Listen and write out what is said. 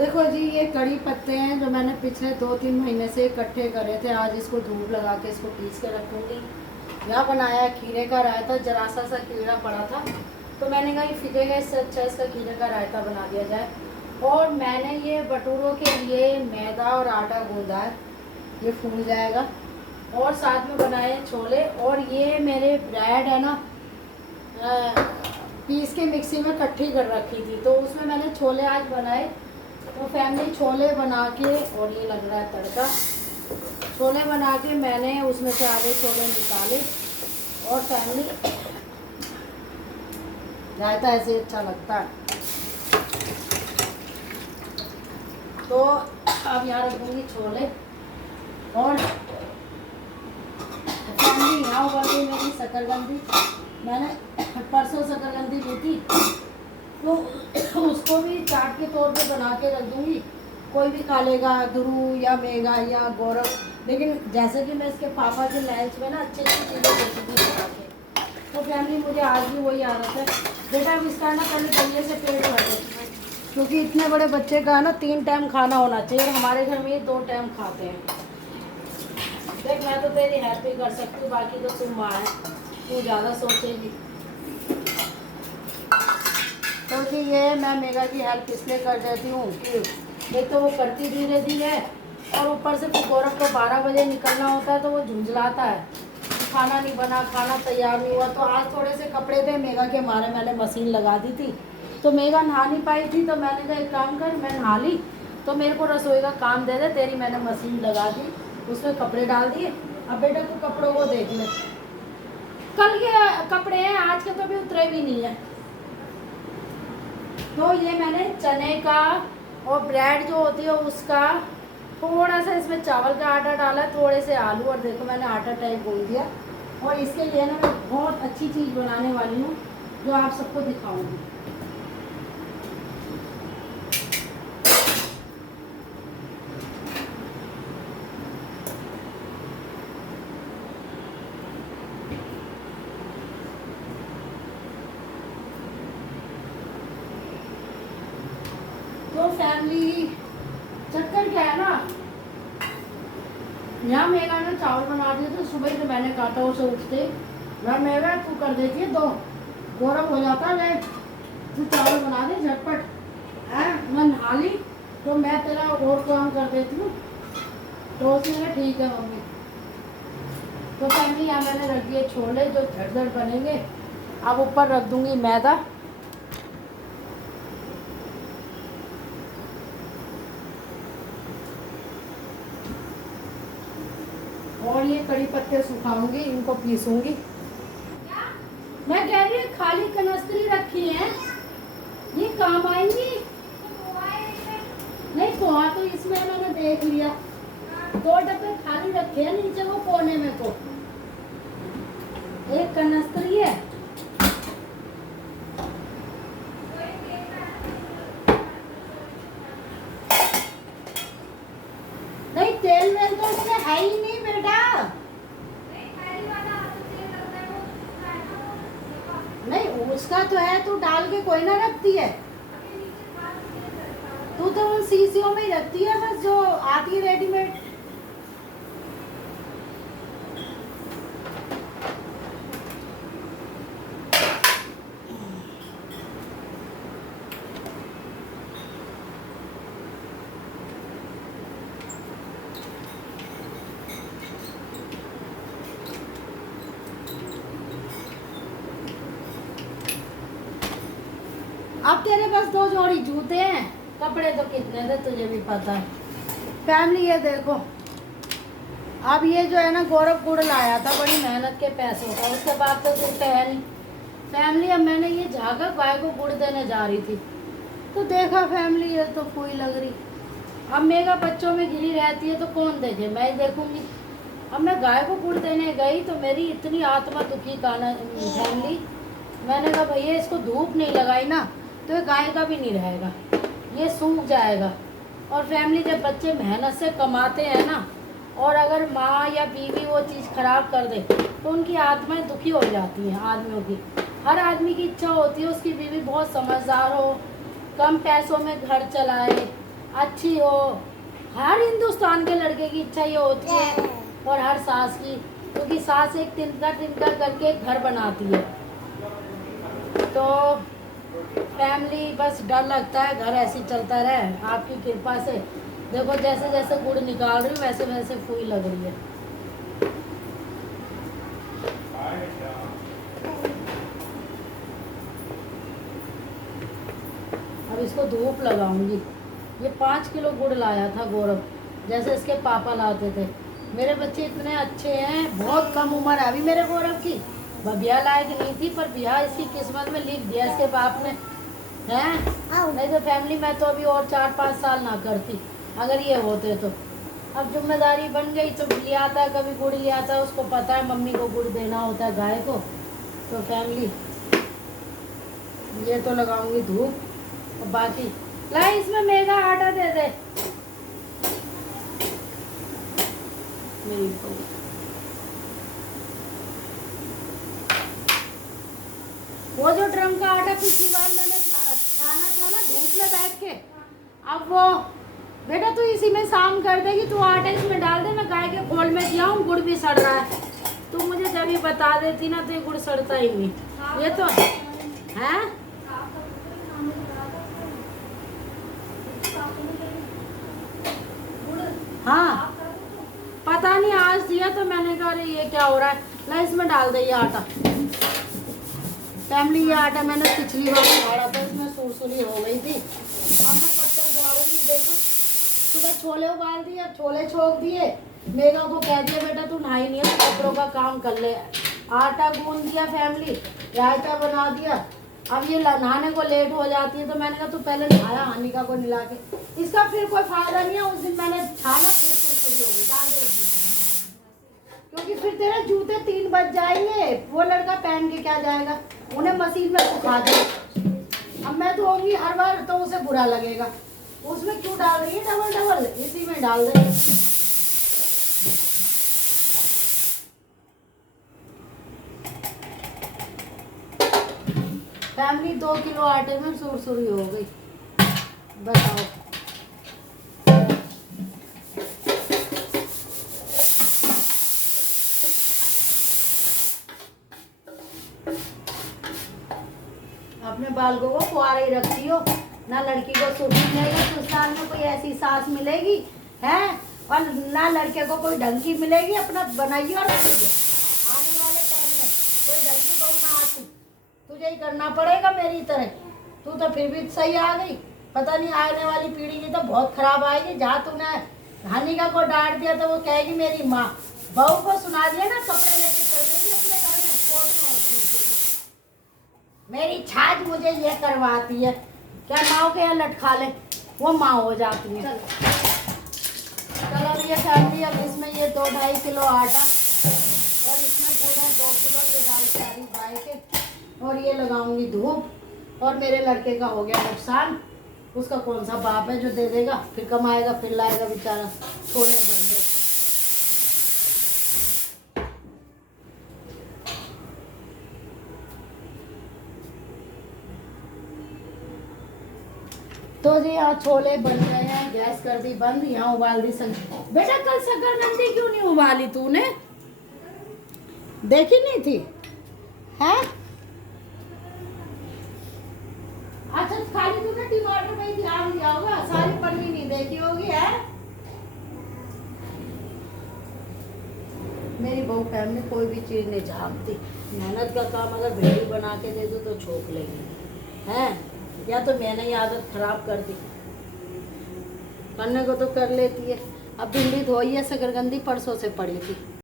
देखो जी, ये कड़ी पत्ते हैं जो मैंने पिछले 2-3 महीने से इकट्ठे करे थे। आज इसको धूप लगा के इसको पीस के रखूँगी। यहाँ बनाया खीरे का रायता, जरा सा कीड़ा पड़ा था तो मैंने कहा ये फीकेगा, इससे अच्छा इसका खीरे का रायता बना दिया जाए। और मैंने ये भटूरों के लिए मैदा और आटा गूंदा है, ये फूल जाएगा। और साथ में बनाए छोले, और ये मेरे ब्रेड है ना, पीस के मिक्सी में इकट्ठी कर रखी थी तो उसमें मैंने छोले आज बनाए। तो फैमिली छोले बना के, और ये लग रहा है तड़का, छोले बना के मैंने उसमें से आधे छोले निकाले। और फैमिली रायता ऐसे अच्छा लगता है। तो अब यहाँ रखूँगी छोले। और फैमिली यहाँ उबल गई मेरी शकरकंदी। मैंने परसों शकरकंदी ली थी तो उसको भी चाट के तौर पे बना के रख दूँगी। कोई भी खा लेगा, ध्रुव या मेघा या गौरव। लेकिन जैसे कि मैं इसके पापा के लंच में ना अच्छी अच्छी चीज़ें देती थी बना के, तो फैमिली मुझे आज भी वही आदत है। बेटा अब इसका ना पहले दलिए से पेट भर दो, क्योंकि इतने बड़े बच्चे का ना 3 टाइम खाना होना चाहिए, और हमारे घर में ये 2 टाइम खाते हैं। देख, मैं तो तेरी हेल्प ही कर सकती हूँ, बाकी तो तुम माँ है, तू ज़्यादा सोचेगी। क्योंकि ये मैं मेघा की हेल्प इसलिए कर देती हूँ कि एक तो वो करती धीरे धीरे, और ऊपर से गौरव को 12 बजे निकलना होता है तो वो झुंझलाता है, खाना नहीं बना, खाना तैयार नहीं हुआ। तो आज थोड़े से कपड़े थे मेघा के, हमारे मैंने मशीन लगा दी थी तो मेघा नहा नहीं पाई थी, तो मैंने कहा एक काम कर, मैं नहा ली तो मेरे को रसोई का काम दे दे, तेरी मैंने मशीन लगा दी, उसमें कपड़े डाल दिए। अब बेटा तू कपड़ों को देख ले, कल के कपड़े हैं, आज के तो अभी उतरे भी नहीं है। तो ये मैंने चने का और ब्रेड जो होती है उसका, थोड़ा सा इसमें चावल का आटा डाला, थोड़े से आलू, और देखो मैंने आटा टाइप गूंद दिया। और इसके लिए ना मैं बहुत अच्छी चीज़ बनाने वाली हूँ जो आप सबको दिखाऊंगी। तो फैमिली चक्कर क्या है ना, यहाँ मेघा ने चावल बना दिए थे सुबह से, मैंने कहा था उसे उठते ना, मेघा तू कर देती है 2, गौरव हो जाता है, तू चावल बना दे झटपट है, मैं नहा ली तो मैं तेरा और काम कर देती हूँ। तो उसने कहा ठीक है मम्मी। तो फैमिली यहाँ मैंने रख दिए छोले जो झटझट बनेंगे। अब ऊपर रख दूंगी मैदा, और ये कड़ी पत्ते सुखाऊंगी, इनको पीसूंगी। मैं कह रही हूँ खाली कनस्त्री रखी है, ये काम आएंगी। नहीं पोहा तो इसमें मैंने देख लिया, 2 डब्बे खाली रखे हैं नीचे वो कोने में, तो एक कनस्त्री है। नहीं तेल वेल तो इसमें है ही नहीं बेटा। नहीं उसका तो है, तू डाल के कोई ना रखती है, तू तो उन शीशियों में ही रखती है बस, जो आती है रेडीमेड। अब तेरे पास 2 जोड़ी जूते हैं, कपड़े तो कितने थे तुझे भी पता है। फैमिली ये देखो, अब ये जो है ना गौरव गुड़ लाया था बड़ी मेहनत के पैसों का, उसके बाद तो गुड़ है नहीं। फैमिली अब मैंने ये झागा गाय को गुड़ देने जा रही थी तो देखा फैमिली ये तो फूई लग रही। अब मेरा बच्चों में घिरी रहती है तो कौन देखे, मैं ही देखूंगी। अब मैं गाय को गुड़ देने गई तो मेरी इतनी आत्मा दुखी का ना फैमिली, मैंने कहा भैया इसको धूप नहीं लगाई ना तो ये गाय का भी नहीं रहेगा, ये सूख जाएगा। और फैमिली जब बच्चे मेहनत से कमाते हैं ना, और अगर माँ या बीवी वो चीज़ खराब कर दे तो उनकी आत्माएं दुखी हो जाती हैं आदमियों की। हर आदमी की इच्छा होती है उसकी बीवी बहुत समझदार हो, कम पैसों में घर चलाए, अच्छी हो। हर हिंदुस्तान के लड़के की इच्छा ये होती है, और हर सास की, क्योंकि सास एक तिनका तिनका करके घर बनाती है। तो फैमिली, बस डर लगता है घर ऐसे ही चलता रहे। आपकी कृपा से देखो, जैसे जैसे गुड़ निकाल रही हूँ वैसे वैसे फूई लग रही है। अब इसको धूप लगाऊंगी। ये 5 किलो गुड़ लाया था गौरव, जैसे इसके पापा लाते थे। मेरे बच्चे इतने अच्छे हैं, बहुत कम उम्र है अभी मेरे गौरव की। ब्याह लायक नहीं थी, पर ब्याह इसकी किस्मत में लिख दिया इसके बाप ने, हैं। नहीं तो फैमिली में तो अभी और 4-5 साल ना करती अगर ये होते तो। अब जिम्मेदारी बन गई तो ले आता है, कभी गुड़ ले आता है, उसको पता है मम्मी को गुड़ देना होता है गाय को। तो फैमिली, ये तो लगाऊंगी धूप। और बाकी ला, इसमें मेगा आटा दे दे मेरी बहू। वो जो ड्रम का आटा पिछली बार मैंने छाना था ना धूप में बैठ के, अब वो बेटा तू इसी में शाम कर देगी, तू आटा इसमें डाल दे, मैं गाय के खोल में दिया हूँ, गुड़ भी सड़ रहा है। तू मुझे जब ही बता देती ना तो ये गुड़ सड़ता ही नहीं। ये तो है। हाँ, पता नहीं आज दिया तो मैंने कहा अरे ये क्या हो रहा है, ला इसमें डाल दे ये आटा। फैमिली, ये आटा मैंने पिछली बार गाड़ा था, इसमें सुरसुरी हो गई थी। अब मैं कब तक गाड़ूंगी। देखो, सुबह छोले उबाल दिए, अब छोले छोक दिए। मेगा को कह दिया बेटा तू नहाई नहीं है, कपड़ों का काम कर ले। आटा गूंद दिया फैमिली, रायता बना दिया। अब ये नहाने को लेट हो जाती है, तो मैंने कहा तू पहले नहाया हानिका को नहला के। इसका फिर कोई फायदा नहीं है। उस दिन मैंने छाना, फिर सुरसुरी हो गई, डाल दे, क्योंकि फिर तेरे जूते 3 बज जाएंगे। वो लड़का पहन के क्या जाएगा, उन्हें मशीन में सुखा दे। अब मैं धोऊंगी हर बार तो उसे बुरा लगेगा। उसमें क्यों डाल रही है डबल डबल, इसी में डाल दे। फैमिली, 2 किलो आटे में सुरसुरी हो गई, बताओ। अपने बालकों को कुआरे ही रखती हो ना, लड़की को सुख मिलेगा ससुराल में, कोई ऐसी सास मिलेगी है, और ना लड़के को कोई ढंग की मिलेगी। अपना बनाइए और रखिए। आने वाले टाइम में कोई ढंग की बहू ना आती, तुझे ही करना पड़ेगा मेरी तरह। तू तो फिर भी सही आ गई, पता नहीं आने वाली पीढ़ी की तो बहुत खराब आएगी। जहाँ तूने हानिका को डांट दिया तो वो कहेगी मेरी माँ। बहू को सुना दिया ना, कपड़े लेके चल देगी अपने घर में, कोर्ट में मेरी छाछ मुझे ये करवाती है। क्या माँ के यहाँ लटका ले, वो माँ हो जाती है। चलो ये फैमिली, अब इसमें ये 2-2.5 किलो आटा, और इसमें पूरा 2 किलो ये दाल सारी गाय के, और ये लगाऊंगी धूप। और मेरे लड़के का हो गया नुकसान, उसका कौन सा बाप है जो दे देगा, फिर कमाएगा फिर लाएगा बेचारा। छोले बन गए। तो जी यहाँ छोले बन गए हैं, गैस कर दी बंद, यहाँ उबाल दी सब्जी। बेटा कल शकरकंदी क्यों नहीं उबाली तूने, देखी नहीं थी है? अच्छा, खाली तूने टमाटर में ही ध्यान दिया होगा, सारी पन्नी नहीं देखी होगी है। मेरी बहू फैमिली कोई भी चीज नहीं झाँकती। मेहनत का काम अगर भिंडी बना के दे दो तो छोक लेगी है, या तो मैंने ही आदत खराब कर दी। करने को तो कर लेती है। अब भिंडी धोई है, शकरकंदी परसों से पड़ी थी।